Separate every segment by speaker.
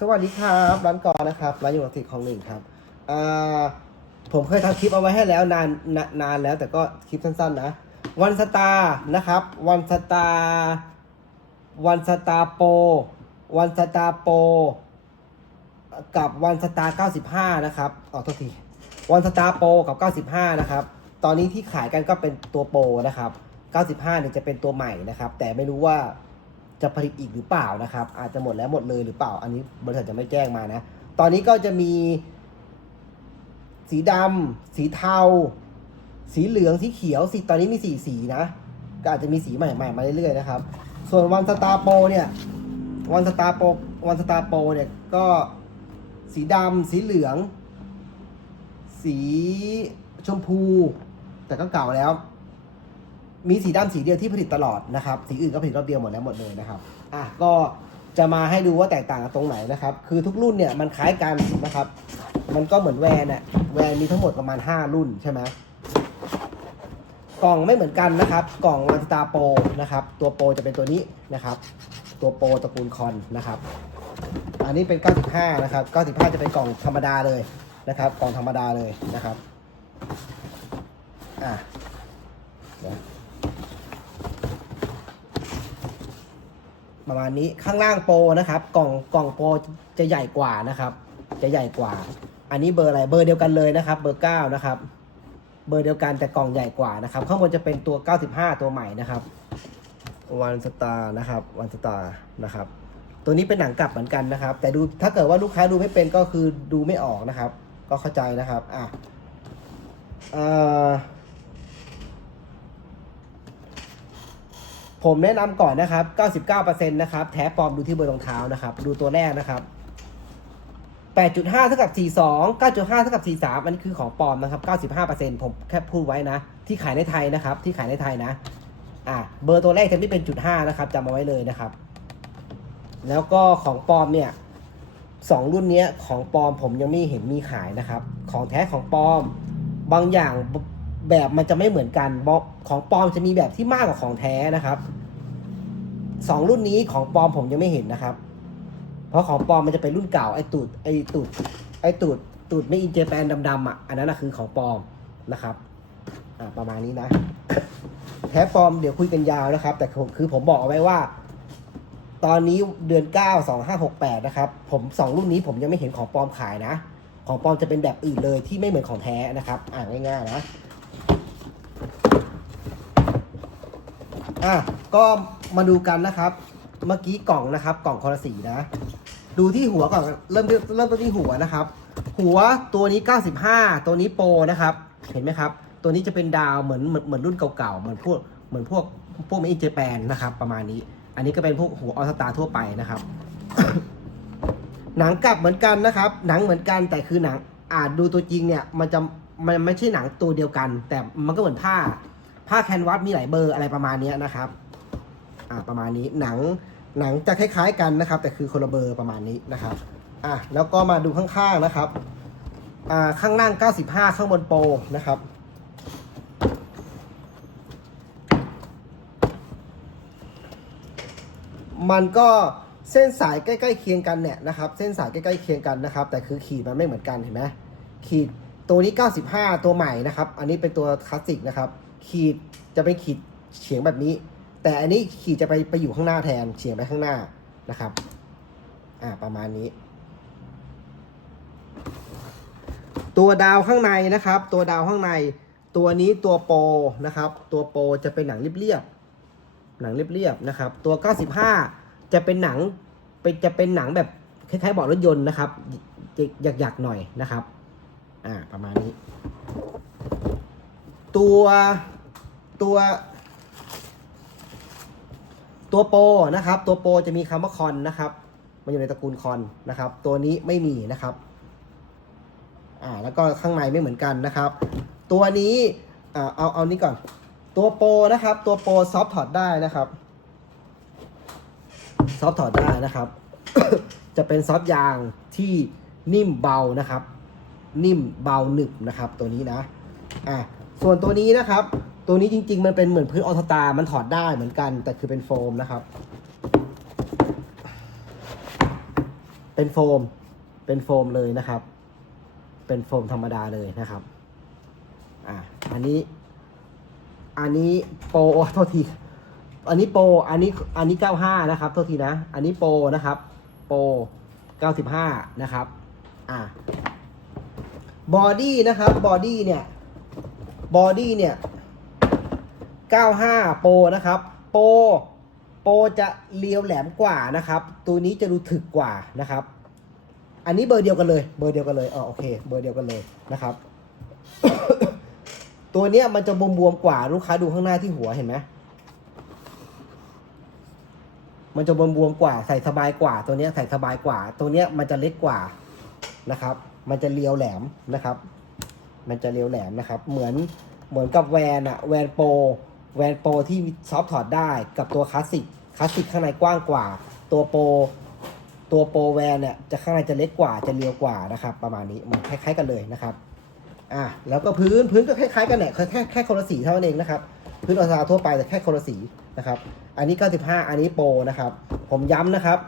Speaker 1: สวัสดีครับร้านกอนะครับร้านยูนิติของหนึ่งครับอ่าผมเคยทำคลิปเอาไว้ให้แล้วนานนานานแล้ว แต่ก็คลิปสั้นๆนะวันสตาร์นะครับวันสตาร์วันสตาร์โปวันสตาร์โปกับวันสตาร์95 นะครับอ๋อโทษทีวันสตาร์โปกับ 95 นะครับ ตอนนี้ที่ขายกันก็เป็นตัวโปนะครับ 95เนี่ยจะเป็นตัวใหม่นะครับ แต่ไม่รู้ว่า จะผลิตอีกหรือเปล่านะครับ อาจจะหมดแล้วหมดเลยหรือเปล่า อันนี้บริษัทจะไม่แจ้งมานะ ตอนนี้ก็จะมี สีดำสีเทา สีเหลืองสีเขียวสีตอนนี้มีสีสีนะ ก็อาจจะมีสีใหม่ๆมาเรื่อยๆนะครับ ส่วนวันสตาร์โปเนี่ยวันสตาร์โปวันสตาร์โปเนี่ยก็สีดำสีเหลือง สีชมพู แต่ก็เก่าแล้ว มีสีดำสีเดียวที่ผลิตตลอดนะครับ สีอื่นก็ผลิตรอบเดียวหมดแล้วหมดเลยนะครับ อะก็จะมาให้ดูว่าแตกต่างกันตรงไหนนะครับ คือทุกรุ่นเนี่ยมันคล้ายกันนะครับ มันก็เหมือนแวนอะแวนมีทั้งหมดประมาณ 5 รุ่นใช่ไหมกล่องไม่เหมือนกันนะครับ กล่องวันสตาร์โปนะครับ ตัวโปรจะเป็นตัวนี้นะครับ ตัวโปรตระกูลคอนนะครับ อันนี้เป็น 95 นะครับ 95 จะเป็นกล่องธรรมดาเลยนะครับ กล่องธรรมดาเลยนะครับ อะเดี๋ยว ประมาณนี้ข้างล่างโปรนะครับ กล่องกล่องโปรจะใหญ่กว่านะครับ จะใหญ่กว่า อันนี้เบอร์อะไรเบอร์เดียวกันเลยนะครับ เบอร์เก้านะครับ เบอร์เดียวกันแต่กล่องใหญ่กว่านะครับ ข้างบนจะเป็นตัว 95 ตัวใหม่นะครับวันสตาร์นะครับวันสตาร์นะครับ ตัวนี้เป็นหนังกลับเหมือนกันนะครับ แต่ดูถ้าเกิดว่าลูกค้าดูไม่เป็นก็คือดูไม่ออกนะครับ ก็เข้าใจนะครับอะเอ่อ ผมแนะนำก่อนนะครับ 99%นะครับ แท้ปลอมดูที่เบอร์รองเท้านะครับ ดูตัวแรกนะครับ 8.5เท่ากับ 42 9.5เท่ากับ 43 อันนี้คือของปลอมนะครับ 95%ผมแค่พูดไว้นะ ที่ขายในไทยนะครับ ที่ขายในไทยนะ อ่า เบอร์ตัวแรกจะไม่เป็นจุด5นะครับจำเอาไว้เลยนะครับ แล้วก็ของปลอมเนี่ยสองรุ่นนี้ของปลอมผมยังไม่เห็นมีขายนะครับ ของแท้ของปลอม บางอย่าง แบบมันจะไม่เหมือนกันบอกของปลอมจะมีแบบที่มากกว่าของแท้นะครับสองรุ่นนี้ของปลอมผมยังไม่เห็นนะครับ เพราะของปลอมมันจะเป็นรุ่นเก่าไอ้ตูดไอ้ตูดไอ้ตูดตูดไม่อินเจแปนดำๆอะอันนั้นนะคือของปลอมนะครับอ่าประมาณนี้นะ แท้ปลอมเดี๋ยวคุยกันยาวนะครับ แต่คือผมบอกเอาไว้ว่า ตอนนี้เดือน9 2 5 6 8นะครับ ผมสองรุ่นนี้ผมยังไม่เห็นของปลอมขายนะ ของปลอมจะเป็นแบบอื่นเลยที่ไม่เหมือนของแท้นะครับ อ่านง่ายๆนะ อะก็มาดูกันนะครับ เมื่อกี้กล่องนะครับ กล่องคนละสีนะ ดูที่หัวก่อนเริ่มเริ่มต้นที่หัวนะครับ หัวตัวนี้ 95 ตัวนี้โปรนะครับ เห็นไหมครับ ตัวนี้จะเป็นดาวเหมือนเหมือนเหมือนรุ่นเก่าๆเหมือนพวกเหมือนพวกพวกเมอินเจแปนนะครับ ประมาณนี้ อันนี้ก็เป็นพวกหัวออสตาทั่วไปนะครับ หนังกลับเหมือนกันนะครับ หนังเหมือนกันแต่คือหนังอาจดูตัวจริงเนี่ยมันจะ มันไม่ใช่หนังตัวเดียวกัน แต่มันก็เหมือนผ้า ผ้าแคนวาสมีหลายเบอร์อะไรประมาณนี้นะครับอ่าประมาณนี้หนังหนังจะคล้ายๆกันนะครับ แต่คือคนละเบอร์ประมาณนี้นะครับอะแล้วก็มาดูข้างๆนะครับอ่าข้างล่าง 95 ข้างบนโปรนะครับมันก็เส้นสายใกล้ๆเคียงกันเนี่ยนะครับ เส้นสายใกล้ๆเคียงกันนะครับ แต่คือขีดมันไม่เหมือนกันเห็นไหมขีด ตัวนี้ 95 ตัวใหม่นะครับ อันนี้เป็นตัวคลาสสิกนะครับ ขีดจะเป็นขีดเฉียงแบบนี้ แต่อันนี้ขีดจะไปไปอยู่ข้างหน้าแทน เฉียงไปข้างหน้านะครับ อ่า ประมาณนี้ ตัวดาวข้างในนะครับ ตัวดาวข้างใน ตัวนี้ตัวโปรนะครับ ตัวโปรจะเป็นหนังเรียบๆ หนังเรียบๆ นะครับ ตัว 95 จะเป็นหนังเป็นจะเป็นหนังแบบคล้ายๆเบาะรถยนต์นะครับ หยักๆ หน่อยนะครับ อ่า ประมาณนี้ ตัวตัวตัวโปรนะครับ ตัวโปรจะมีคำว่าคอนนะครับ มันอยู่ในตระกูลคอนนะครับ ตัวนี้ไม่มีนะครับ อ่า แล้วก็ข้างในไม่เหมือนกันนะครับ ตัวนี้อ่าเอาเอานี้ก่อน ตัวโปรนะครับ ตัวโปรซอฟถอดได้นะครับซอฟถอดได้นะครับ จะเป็นซอฟยางที่นิ่มเบานะครับ นิ่มเบาหนึบนะครับ ตัวนี้นะอ่าส่วนตัวนี้นะครับ ตัวนี้จริง ๆ มันเป็นเหมือนพื้นออโตตา มันถอดได้เหมือนกัน แต่คือเป็นโฟมนะครับ เป็นโฟม เป็นโฟมเลยนะครับ เป็นโฟมธรรมดาเลยนะครับ อ่าอันนี้ อันนี้โปรโทษที อันนี้โปรอันนี้ อันนี้เก้าห้านะครับ โทษทีนะ อันนี้โปรนะครับ โปรเก้าสิบห้านะครับ อ่า บอดี้นะครับบอดี้เนี่ยบอดี้เนี่ย 95 โปรนะครับ โปรโปรจะเลียวแหลมกว่านะครับ ตัวนี้จะดูถึกกว่านะครับ อันนี้เบอร์เดียวกันเลย เบอร์เดียวกันเลยอ๋อโอเค เบอร์เดียวกันเลยนะครับ ตัวเนี้ยมันจะบวมๆกว่าลูกค้าดูข้างหน้าที่หัวเห็นไหมมันจะบวมๆกว่าใส่สบายกว่า ตัวเนี้ยใส่สบายกว่า ตัวเนี้ยมันจะเล็กกว่านะครับ มันจะเลียวแหลมนะครับ มันจะเลียวแหลมนะครับ เหมือนเหมือนกับแวนอะแวนโปรแวนโปรที่ซอฟถอดได้กับตัวคลาสสิกคลาสสิกข้างในกว้างกว่า ตัวโปรตัวโปรแวนเนี่ยจะข้างในจะเล็กกว่าจะเรียวกว่านะครับ ประมาณนี้มันคล้ายๆกันเลยนะครับอะแล้วก็พื้นพื้นก็คล้ายๆกันแหละแค่แค่แค่คนละสีเท่านั้นเองนะครับ พื้นออสตาทั่วไปแต่แค่คนละสีนะครับอันนี้ 95 อันนี้โปรนะครับ ผมย้ำนะครับ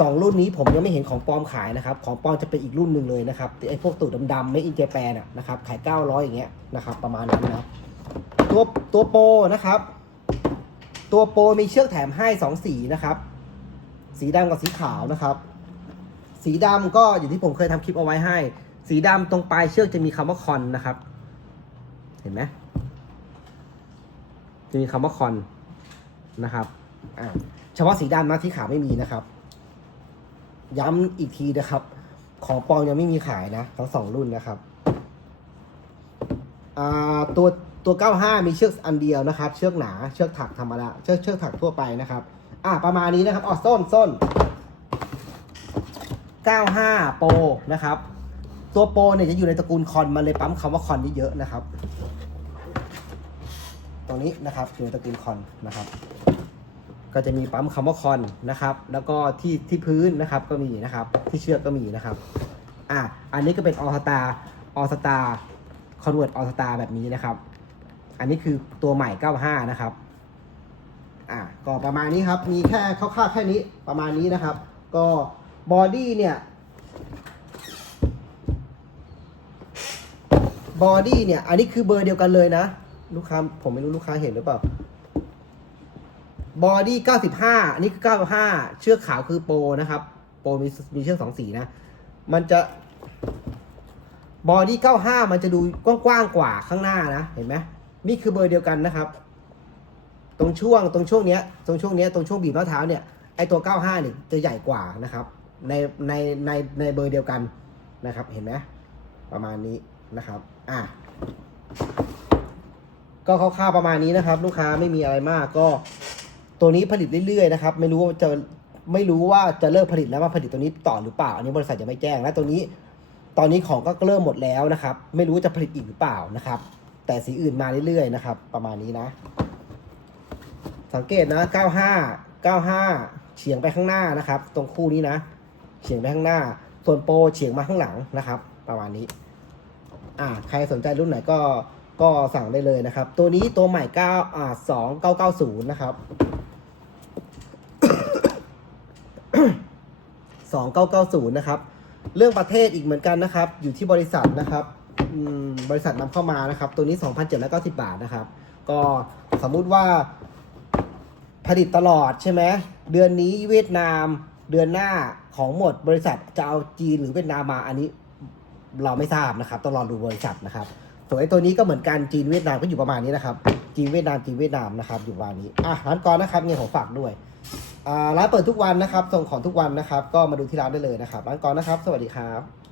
Speaker 1: สองรุ่นนี้ผมยังไม่เห็นของปลอมขายนะครับ ของปลอมจะเป็นอีกรุ่นหนึ่งเลยนะครับไอ้พวกตูดดำๆไม่อินเจแปนนะครับขาย 900 อย่างเงี้ยนะครับประมาณนั้นนะตัวตัวโปรนะครับ ตัวโปรมีเชือกแถมให้สองสีนะครับ สีดำกับสีขาวนะครับ สีดำก็อย่างที่ผมเคยทำคลิปเอาไว้ให้ สีดำตรงปลายเชือกจะมีคำว่าคอนนะครับ เห็นไหม จะมีคำว่าคอนนะครับอ่าเฉพาะสีดำนะที่ขาวไม่มีนะครับ ย้ำอีกทีนะครับ ของปลอมยังไม่มีขายนะ ทั้งสองรุ่นนะครับอ่าตัวตัว 95 มีเชือกอันเดียวนะครับ เชือกหนาเชือกถักธรรมดาเชือกเชือกถักทั่วไปนะครับ อ่าประมาณนี้นะครับอ๋อส้นส้น 95 โปรนะครับ ตัวโปรเนี่ยจะอยู่ในตระกูลคอนมันเลยปั๊มคำว่าคอนนี่เยอะนะครับ ตรงนี้นะครับอยู่ตะกูลคอนนะครับก็จะมีปั๊มคำว่าคอนนะครับ แล้วก็ที่ที่พื้นนะครับก็มีนะครับ ที่เชือกก็มีนะครับอะอันนี้ก็เป็นออสตาออสตาคอนเวิร์ตออสตาแบบนี้นะครับ อันนี้คือตัวใหม่ 95 นะครับอะก็ประมาณนี้ครับ มีแค่คร่าวๆแค่นี้ประมาณนี้นะครับ ก็บอดี้เนี่ยบอดี้เนี่ย อันนี้คือเบอร์เดียวกันเลยนะ ลูกค้าผมไม่รู้ลูกค้าเห็นหรือเปล่า บอดี้95อันนี้คือ95เชือกขาวคือโปรนะครับ โปรมีมีเชือกสองสีนะ มันจะบอดี้95มันจะดูกว้างๆกว่าข้างหน้านะ เห็นไหมนี่คือเบอร์เดียวกันนะครับ ตรงช่วงตรงช่วงเนี้ย ตรงช่วงเนี้ยตรงช่วงบีบมะเท้าเนี่ยไอตัว 95 เนี่ยจะใหญ่กว่านะครับ ในในในในเบอร์เดียวกันนะครับ เห็นไหมประมาณนี้นะครับ อะ ก็คร่าวๆประมาณนี้นะครับ ลูกค้าไม่มีอะไรมากก็ ตัวนี้ผลิตเรื่อยๆนะครับ ไม่รู้ว่าจะไม่รู้ว่าจะเลิกผลิตแล้วมาผลิตตัวนี้ต่อหรือเปล่า อันนี้บริษัทยังไม่แจ้งและตัวนี้ ตอนนี้ของก็เริ่มหมดแล้วนะครับ ไม่รู้ว่าจะผลิตอีกหรือเปล่านะครับ แต่สีอื่นมาเรื่อยๆนะครับ ประมาณนี้นะ สังเกตนะ 95 95 เฉียงไปข้างหน้านะครับ ตรงคู่นี้นะ เฉียงไปข้างหน้า ส่วนโปรเฉียงมาข้างหลังนะครับ ประมาณนี้ อ่า ใครสนใจรุ่นไหนก็ ก็สั่งได้เลยนะครับ ตัวนี้ตัวใหม่9อ่า2990 นะครับ 2990 นะครับ เรื่องประเทศอีกเหมือนกันนะครับ อยู่ที่บริษัทนะครับบริษัทนำเข้ามานะครับ ตัวนี้ 2,790 บาทนะครับ ก็สมมุติว่าผลิตตลอดใช่ไหมเดือนนี้เวียดนามเดือนหน้าของหมดบริษัทจะเอาจีนหรือเวียดนามมาอันนี้เราไม่ทราบนะครับ ต้องรอดูบริษัทนะครับ ส่วนไอ้ตัวนี้ก็เหมือนกันจีนเวียดนามก็อยู่ประมาณนี้นะครับจีนเวียดนามจีนเวียดนามนะครับอยู่ประมาณนี้อะร้านกรนะครับเนี่ยของฝากด้วยอ่าร้านเปิดทุกวันนะครับส่งของทุกวันนะครับ ก็มาดูที่ร้านได้เลยนะครับร้านกรนะครับ สวัสดีครับ